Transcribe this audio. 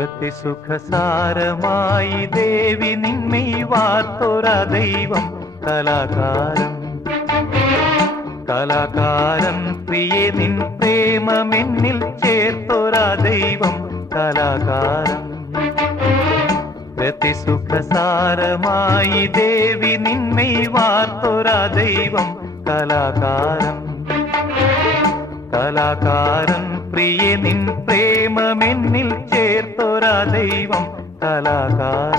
രതിസുഖസാരമായി ദേവി നിന്നെ വാർത്തൊരാ ദൈവം കലാകാരൻ. കലാകാരൻ പ്രിയേ നിൻ പ്രേമമെന്നിൽ ചേർത്തൊരാ ദൈവം കലാകാരൻ. രതിസുഖസാരമായി ദേവി നിന്നെ വാർത്തൊരാ ദൈവം കലാകാരൻ. കലാകാരൻ പ്രിയേ നിൻ പ്രേമമെന്നിൽ ചേർത്തൊരാ ദൈവം കലാകാരൻ.